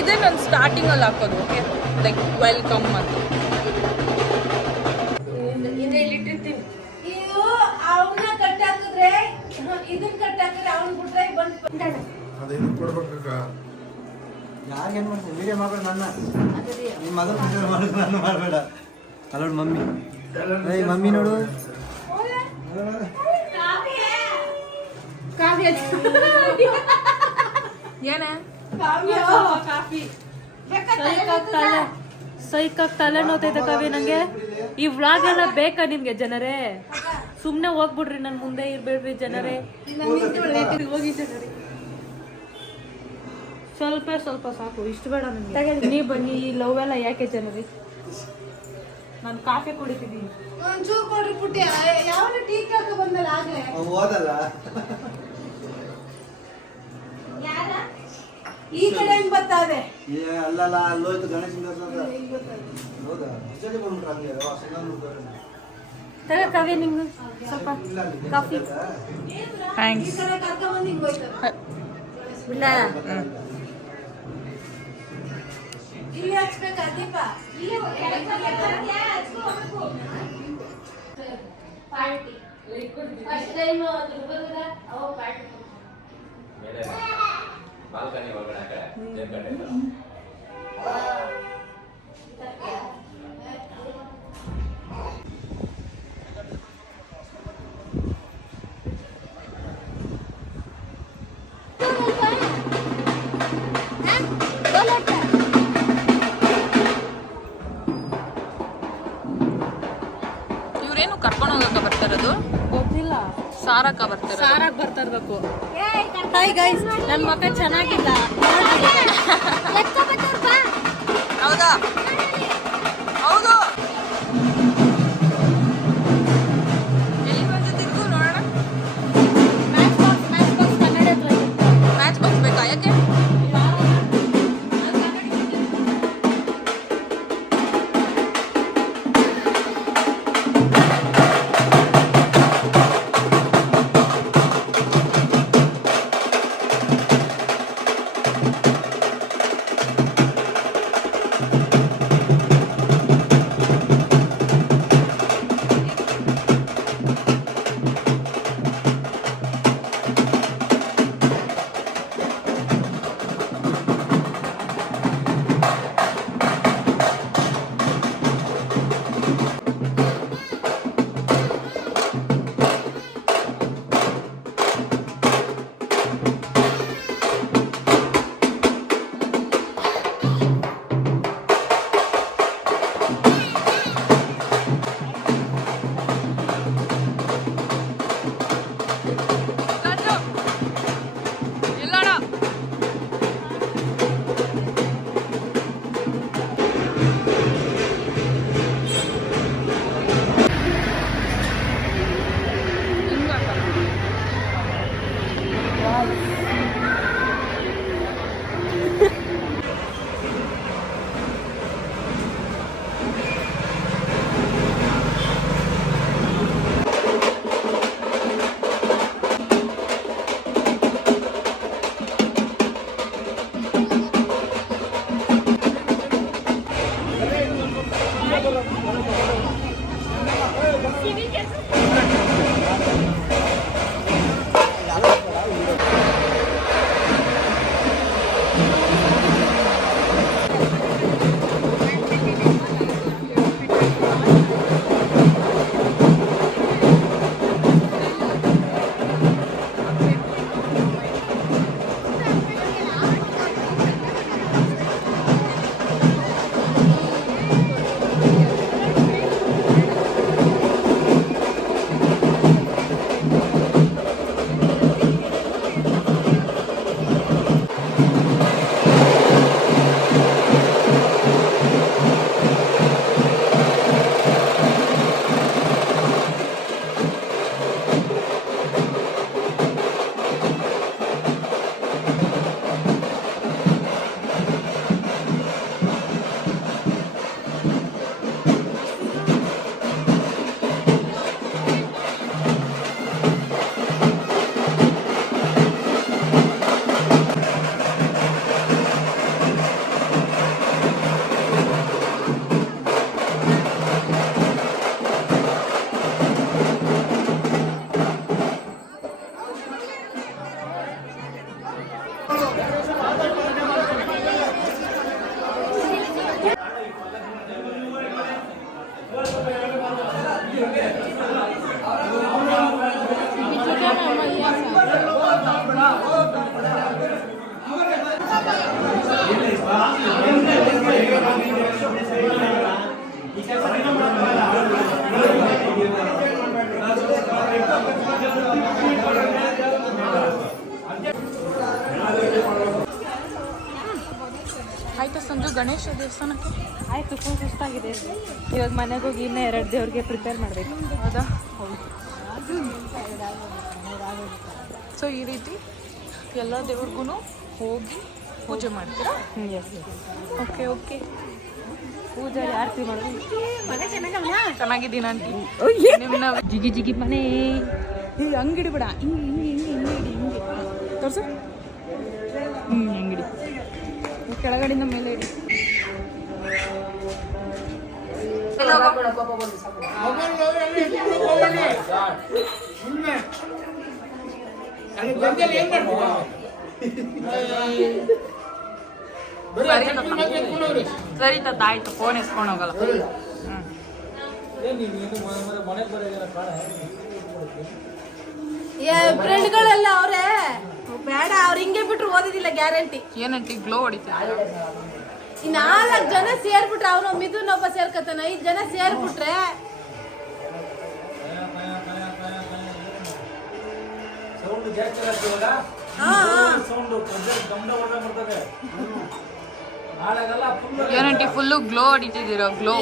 ಇದೇ ನಾನು ಸ್ಟಾರ್ಟಿಂಗಲ್ಲಿ ಹಾಕೋದು. ಓಕೆ, ಲೈಕ್ ವೆಲ್ಕಮ್ ಅಂತ. ಇಟ್ಟಿರ್ತೀನಿ. ಇವು ಅವನ್ನ ಕಟ್ಟಾಕಿದ್ರೆ ಇದನ್ನ ಕಟ್ಟಾಕಿದ್ರೆ ಅವ್ನು ಬಿಟ್ರೆ ಬಂದು ಅದೇನು ಕೊಡ್ಬೇಕ ಯಾರಿಗೇನು ಮಾಡ್ತೀನಿ ವಿಡಿಯೋ ಮಾಡ್ಬೇಡ ನನ್ನ ನಿಮ್ಮ ಮಗ ಮಾಡೋದು ನಾನು ಮಾಡಬೇಡ. ಅಲ್ಲೋಡು ಮಮ್ಮಿ, ಏಯ್ ಮಮ್ಮಿ ನೋಡು. ಕಾವ್ಯ ಏನ ಕಾಫಿ ಸೈಕಾಗಿ ತಲೆ ನೋತೈತೆ ಕವಿ ನಂಗೆ. ಈ ವ್ಲಾಗ್ ಎಲ್ಲ ಬೇಕಾ ನಿಮ್ಗೆ ಜನರೇ? ಸುಮ್ನೆ ಹೋಗ್ಬಿಡ್ರಿ, ನನ್ ಮುಂದೆ ಇರ್ಬೇಡ್ರಿ ಜನರೇ. ಹೋಗಿ ಜನರೇ, ಸ್ವಲ್ಪ ಸ್ವಲ್ಪ ಸಾಕು, ಇಷ್ಟು ಬೇಡ ನನ್ಗೆ. ನೀ ಬನ್ನಿ, ಈ ಲವ್ ಎಲ್ಲ ಯಾಕೆ ಜನರೇ? ನಾನು ಕಾಫಿ ಕುಡಿತಿದ್ದೀನಿ. ಒಂಚೂರು ಕೊಡ್ರಿ ಪುಟ್ಟಿ. ಯಾವ ಟೀ ಕಾಕ ಬಂದಲ್ಲ ಆಗ್ಲೇ ಓದಲ್ಲ ಈ ಕಡೆ ಹೆಂಗ್ ಬರ್ತಾವೆ? ಅಲ್ಲಲ್ಲ ಅಲ್ಲೋಯ್ತು ಗಣೇಶ ಹೌದಾ ಅಷ್ಟೇ ಬಂದ್ಬಿಟ್ರೆ ಹಂಗೆ ಕವಿ ನಿಂಗೆ ಸ್ವಲ್ಪ ಕಾಫಿ. ಥ್ಯಾಂಕ್ಸ್. ಈ ಕಡೆ ಕರ್ಕೊಂಡ್ ಹಿಂಗ್ ಹೋಯ್ತಾರೆ. ಇಲ್ಲಿ ಹಚ್ಬೇಕಾ ದೀಪ? Party first time party balcony ಒಳಗಡೆ ಆ ಕಡೆ ಜೇರ್ಕಟ್ಟೆ ಇವ್ರೇನು ಕರ್ಕೊಂಡು ಹೋಗಕ್ಕೆ ಬರ್ತಿರೋದು? ಗೊತ್ತಿಲ್ಲ, ಸಾರಕ್ಕ ಬರ್ತಿರೋದು. ಸಾರಾಗ್ ಬರ್ತಾ ಇರ್ಬೇಕು. ಹಾಯ್ ಗೈಸ್, ನನ್ ಮಕ್ಕ ಚೆನ್ನಾಗಿಲ್ಲ. ಹೌದಾ? ಹೌದು. ಎಲ್ಲಿ ಬಂದು ತಿರ್ಗು ನೋಡೋಣ. ಮ್ಯಾಚ್ ಬಾಕ್ಸ್ ಕನ್ನಡ ಹತ್ರ ಇರುತ್ತೆ. ಮ್ಯಾಚ್ ಬಾಕ್ಸ್ ಬೇಕಾ? ಯಾಕೆ? ಆಯ್ತಾ ಸಂಜು ಗಣೇಶ ದೇವಸ್ಥಾನಕ್ಕೆ? ಆಯ್ತು, ಫುಲ್ ಸುಸ್ತಾಗಿದೆ. ಇವಾಗ ಮನೆಗೆ ಹೋಗಿ ಇನ್ನೂ 2 ದೇವ್ರಿಗೆ ಪ್ರಿಪೇರ್ ಮಾಡಬೇಕು. ಹೌದಾ? ಹೌದು. ಸೊ ಈ ರೀತಿ ಎಲ್ಲ ದೇವ್ರಿಗೂ ಹೋಗಿ ಪೂಜೆ ಮಾಡ್ತೀರಾ? ಎಸ್. Okay okay. ಪೂಜೆ ಆರತಿ ಮಾಡೋದು. ಚೆನ್ನಾಗಿದ್ದೀನಿ ಆಂಟಿ. ನಿಮ್ಮನ್ನ ಜಿಗಿ ಜಿಗಿ ಮನೆ. ಅಂಗಡಿ ಬಿಡ, ಹಿಂಗೆ ತೋರ್ಸು. ಅಂಗಡಿ ಕೆಳಗಡೆಯಿಂದ ಮೇಲೆ ಇಡಿ. ಸರಿ ತತ್ತ, ಆಯ್ತು. ಫೋನ್ ಎಸ್ಕೊಂಡು ಹೋಗಲ್ಲ. ಫ್ರೆಂಡ್ಗಳೆಲ್ಲ ಅವ್ರೆ ಬೇಡ, ಅವ್ರು ಹಿಂಗೆ ಬಿಟ್ರು ಓದಿದಿಲ್ಲ ಗ್ಯಾರಂಟಿ. ಏನಂಟಿ ಗ್ಲೋ ಹೊಡಿತೀವಿ. 4 ಜನ ಸೇರ್ಬಿಟ್ರೆ, ಅವನು ಮಿಥುನ್ ಒಬ್ಬ ಸೇರ್ಕತಾನ, 5 ಜನ ಸೇರ್ಬಿಟ್ರೆ ಏನಂಟಿ ಫುಲ್ಲು ಗ್ಲೋ ಹೊಡಿತಿದ್ದೀರೋ? ಗ್ಲೋ